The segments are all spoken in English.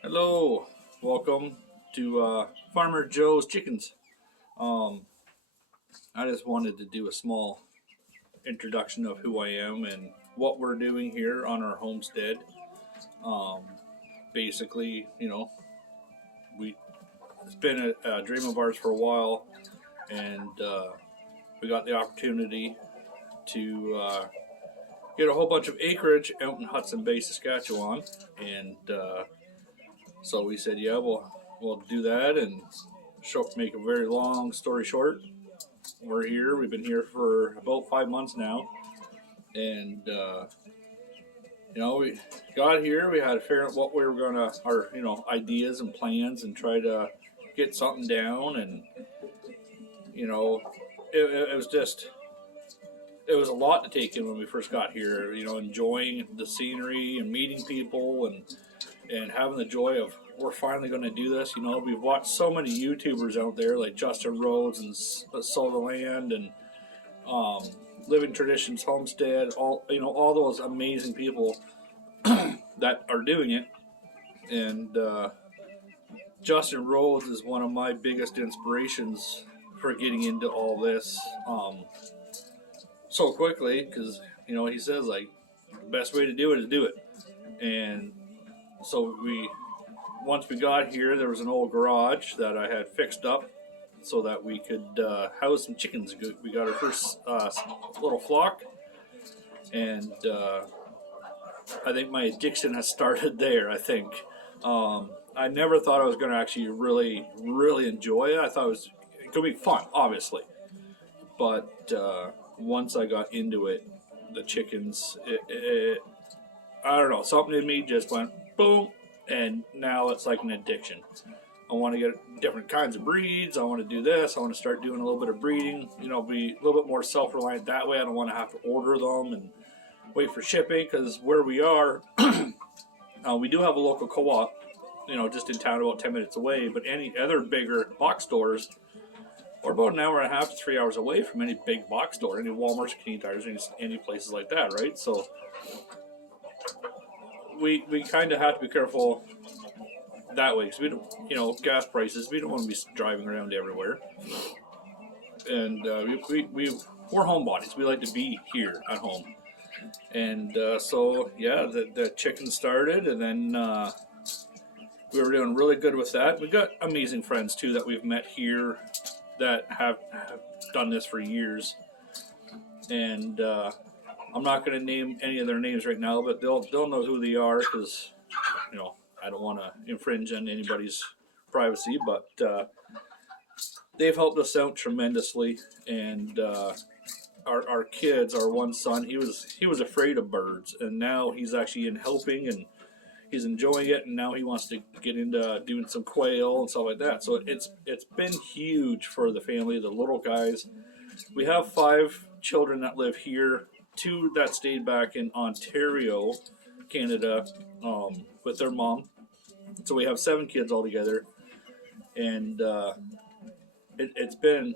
Hello, welcome to Farmer Joe's Chickens. Um, I just wanted to do a small introduction of who I am and what we're doing here on our homestead. Um, Basically, we it's been a dream of ours for a while, and we got the opportunity to get a whole bunch of acreage out in Hudson Bay, Saskatchewan, and so we said, yeah, we'll do that and make a very long story short. We're here. We've been here for about 5 months now, and we got here. We had to figure out what we were gonna, our ideas and plans, and try to get something down. And it was just it was a lot to take in when we first got here. Enjoying the scenery and meeting people and having the joy of we're finally going to do this. We've watched so many YouTubers out there like Justin Rhodes and Solarland and Living Traditions Homestead, all those amazing people that are doing it. And Justin Rhodes is one of my biggest inspirations for getting into all this so quickly, because he says like the best way to do it is do it. And so once we got here, there was an old garage that I had fixed up so that we could house some chickens. We got our first little flock, and I think my addiction has started there. I think I never thought I was going to actually really, really enjoy it. I thought it could be fun, obviously, but once I got into it, the chickens, I don't know, something in me just went boom, and now it's like an addiction. I want to get different kinds of breeds. I want to do this. I want to start doing a little bit of breeding, be a little bit more self-reliant that way. I don't want to have to order them and wait for shipping, because where we are, we do have a local co-op, just in town about 10 minutes away, but any other bigger box stores, we're about an hour and a half to 3 hours away from any big box store, any Walmarts, Canadian Tires, any places like that, right? So we kind of have to be careful that way, because we don't, gas prices, we don't want to be driving around everywhere. And we're homebodies. We like to be here at home. And so, yeah, the chicken started, and then we were doing really good with that. We've got amazing friends, too, that we've met here that have done this for years. And I'm not going to name any of their names right now, but they'll know who they are, because, I don't want to infringe on anybody's privacy, but they've helped us out tremendously. And our kids, our one son, he was afraid of birds, and now he's actually in helping, and he's enjoying it, and now he wants to get into doing some quail and stuff like that. So it's been huge for the family, the little guys. We have 5 children that live here, 2 that stayed back in Ontario, Canada, with their mom. So we have 7 kids altogether, and it's been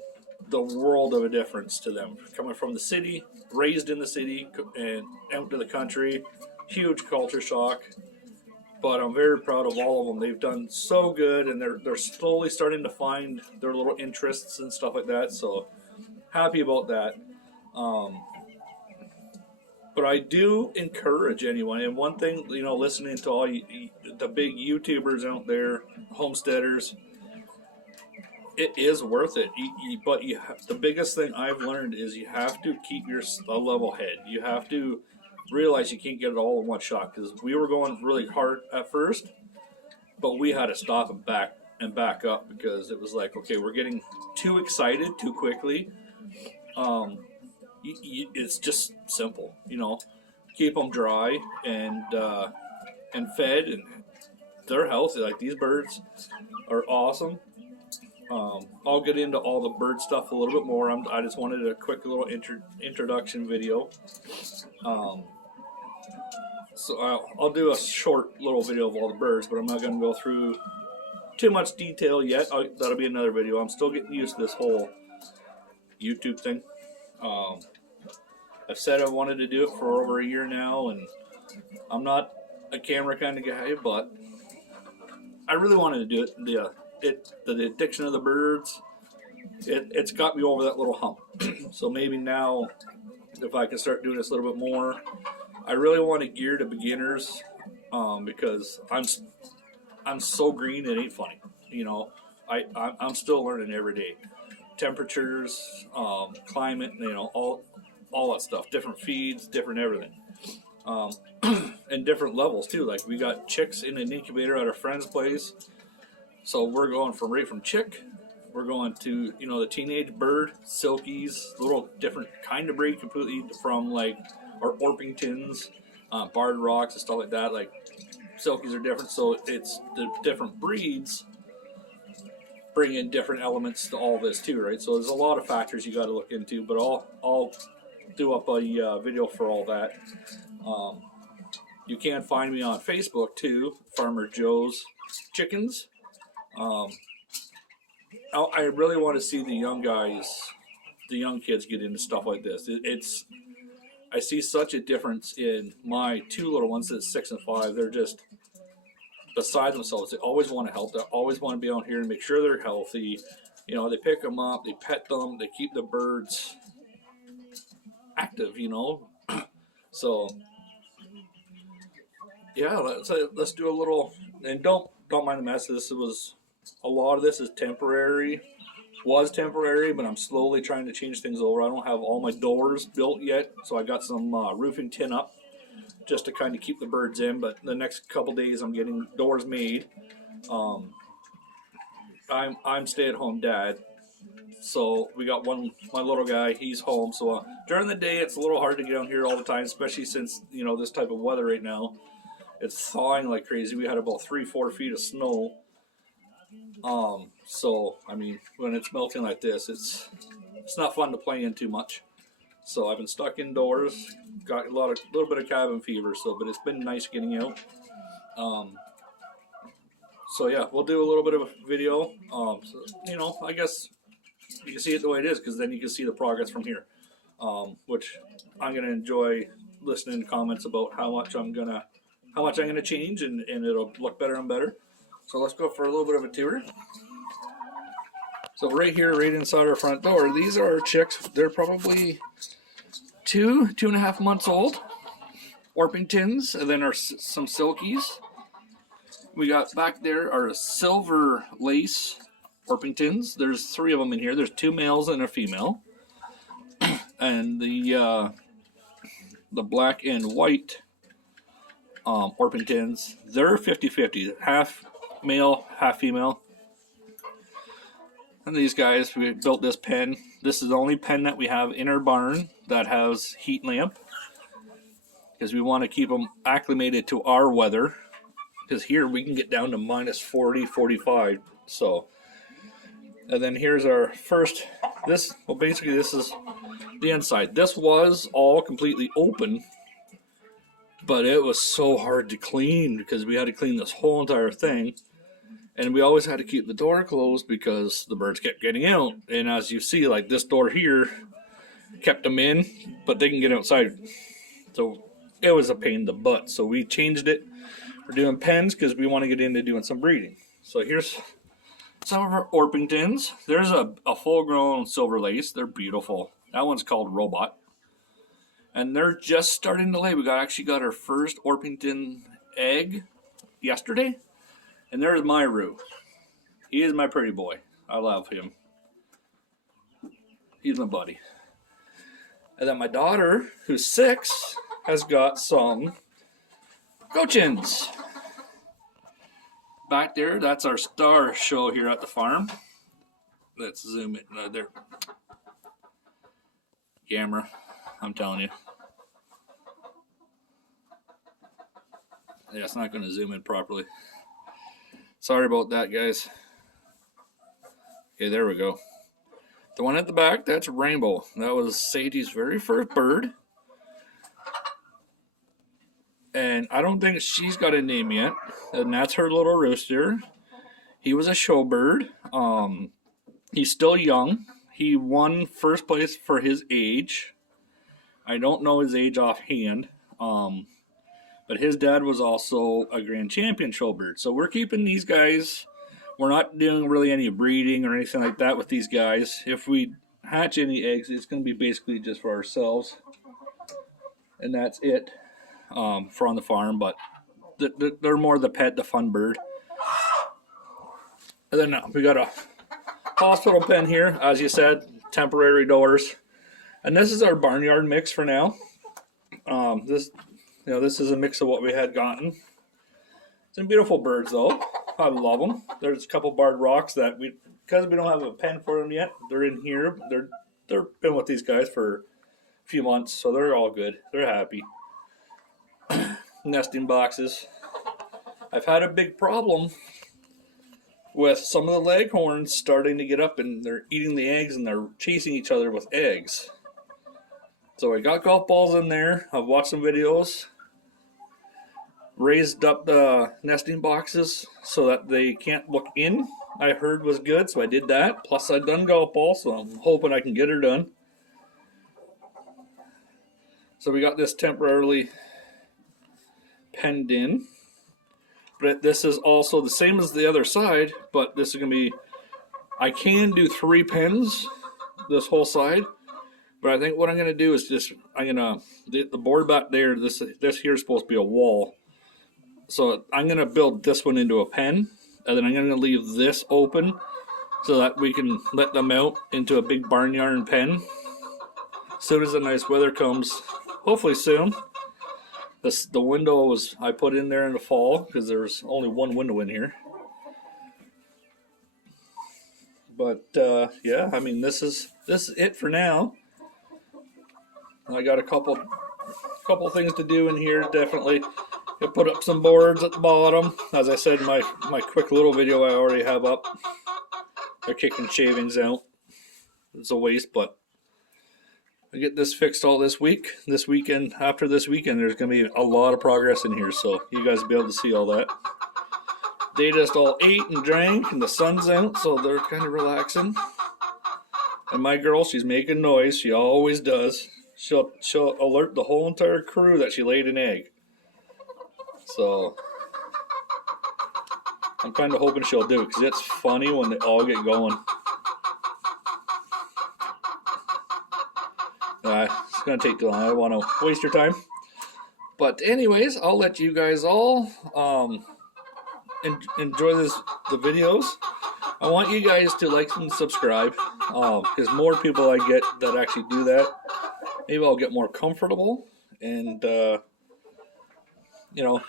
the world of a difference to them. Coming from the city, raised in the city, and out to the country, huge culture shock. But I'm very proud of all of them. They've done so good, and they're slowly starting to find their little interests and stuff like that. So happy about that. But I do encourage anyone, and one thing, listening to all the big YouTubers out there, homesteaders, it is worth it. But the biggest thing I've learned is you have to keep a level head. You have to realize you can't get it all in one shot, because we were going really hard at first, but we had to stop and back up, because it was like, okay, we're getting too excited too quickly. It's just simple, keep them dry and fed, and they're healthy. Like, these birds are awesome. I'll get into all the bird stuff a little bit more. I just wanted a quick little introduction video. So I'll do a short little video of all the birds, but I'm not going to go through too much detail yet. That'll be another video. I'm still getting used to this whole YouTube thing. I've said I wanted to do it for over a year now, and I'm not a camera kind of guy, but I really wanted to do it. The addiction of the birds, it's got me over that little hump. So maybe now, if I can start doing this a little bit more, I really want to gear to beginners, because I'm so green it ain't funny. You know, I'm still learning every day. Temperatures, climate, you know, all that stuff. Different feeds, different everything, um, and different levels too. Like we got chicks in an incubator at a friend's place, so we're going from right from chick. We're going to, you know, the teenage bird, silkies, little different kind of breed completely from like our Orpingtons, barred rocks and stuff like that. Like silkies are different, so it's the different breeds bring in different elements to all this too, right? So there's a lot of factors you got to look into, but I'll do up a video for all that. You can find me on Facebook too, Farmer Joe's Chickens. I really want to see the young guys, the young kids get into stuff like this. I see such a difference in my two little ones that's 6 and 5. They're just beside themselves. They always want to help. They always want to be out here and make sure they're healthy. You know, they pick them up, they pet them, they keep the birds active. You know, so yeah, let's do a little. And don't mind the mess. A lot of this is temporary. Was temporary, but I'm slowly trying to change things over. I don't have all my doors built yet, so I got some roofing tin up just to kind of keep the birds in. But the next couple days, I'm getting doors made. I'm stay-at-home dad, so we got my little guy. He's home, so during the day it's a little hard to get out here all the time, especially since you know this type of weather right now. It's thawing like crazy. We had about 3-4 feet of snow. So I mean, when it's melting like this, it's not fun to play in too much. So I've been stuck indoors, got a little bit of cabin fever. So, but it's been nice getting out. So yeah, we'll do a little bit of a video. So, you know, I guess you can see it the way it is, because then you can see the progress from here. Which I'm gonna enjoy listening to comments about how much I'm gonna change, and it'll look better and better. So let's go for a little bit of a tour. So right here, right inside our front door, these are our chicks. They're probably 2.5 months old. Orpingtons, and then some silkies. We got back there our silver lace Orpingtons. There's 3 of them in here. There's 2 males and a female. And the black and white Orpingtons, they're 50-50, half male, half female. And these guys, we built this pen. This is the only pen that we have in our barn that has heat lamp, because we want to keep them acclimated to our weather, because here we can get down to minus 40, 45. So, and then here's our first, basically this is the inside. This was all completely open, but it was so hard to clean because we had to clean this whole entire thing. And we always had to keep the door closed because the birds kept getting out. And as you see, like this door here kept them in, but they can get outside. So it was a pain in the butt. So we changed it. We're doing pens because we want to get into doing some breeding. So here's some of our Orpingtons. There's a full-grown silver lace. They're beautiful. That one's called Robot. And they're just starting to lay. We actually got our first Orpington egg yesterday. And there's Myru. He is my pretty boy. I love him. He's my buddy. And then my daughter, who's 6, has got some Gochins. Back there, that's our star show here at the farm. Let's zoom in there. Camera, I'm telling you. Yeah, it's not going to zoom in properly. Sorry about that, guys. Okay, there we go. The one at the back, that's Rainbow. That was Sadie's very first bird. And I don't think she's got a name yet. And that's her little rooster. He was a show bird. He's still young. He won first place for his age. I don't know his age offhand. but his dad was also a grand champion show bird. So we're keeping these guys. We're not doing really any breeding or anything like that with these guys. If we hatch any eggs, it's going to be basically just for ourselves, and that's it for on the farm. But they're more the pet, the fun bird. And then we got a hospital pen here, as you said, temporary doors, and this is our barnyard mix for now. This is a mix of what we had gotten. Some beautiful birds though. I love them. There's a couple barred rocks that because we don't have a pen for them yet, they're in here. They're been with these guys for a few months, so they're all good. They're happy. Nesting boxes. I've had a big problem with some of the leghorns starting to get up and they're eating the eggs and they're chasing each other with eggs. So I got golf balls in there. I've watched some videos. Raised up the nesting boxes so that they can't look in. I heard was good, so I did that. Plus I've done golf balls, so I'm hoping I can get her done. So we got this temporarily penned in. But this is also the same as the other side, but this is going to be, I can do 3 pens this whole side, but I think what I'm going to do is just, the board back there, this here is supposed to be a wall. So I'm going to build this one into a pen, and then I'm going to leave this open so that we can let them out into a big barnyard pen as soon as the nice weather comes, hopefully soon. The window I put in there in the fall because there's only one window in here. But yeah, I mean this is it for now. I got a couple things to do in here. Definitely I put up some boards at the bottom. As I said in my quick little video I already have up. They're kicking shavings out. It's a waste, but I get this fixed all this week. This weekend, after this weekend, there's going to be a lot of progress in here, so you guys will be able to see all that. They just all ate and drank, and the sun's out, so they're kind of relaxing. And my girl, she's making noise. She always does. She'll alert the whole entire crew that she laid an egg. So I'm kind of hoping she'll do it, because it's funny when they all get going. It's going to take too long. I don't want to waste your time. But anyways, I'll let you guys all enjoy the videos. I want you guys to like and subscribe, because more people I get that actually do that, maybe I'll get more comfortable and do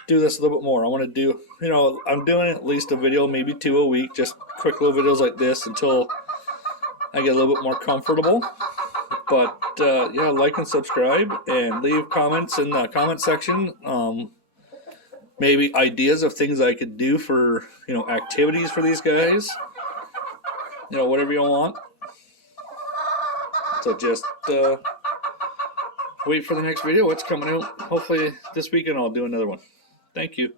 this a little bit more. I want to do, I'm doing at least a video, maybe 2 a week, just quick little videos like this until I get a little bit more comfortable. But yeah, like and subscribe and leave comments in the comment section. Maybe ideas of things I could do for activities for these guys. Whatever you want. So just wait for the next video. It's coming out. Hopefully this weekend I'll do another one. Thank you.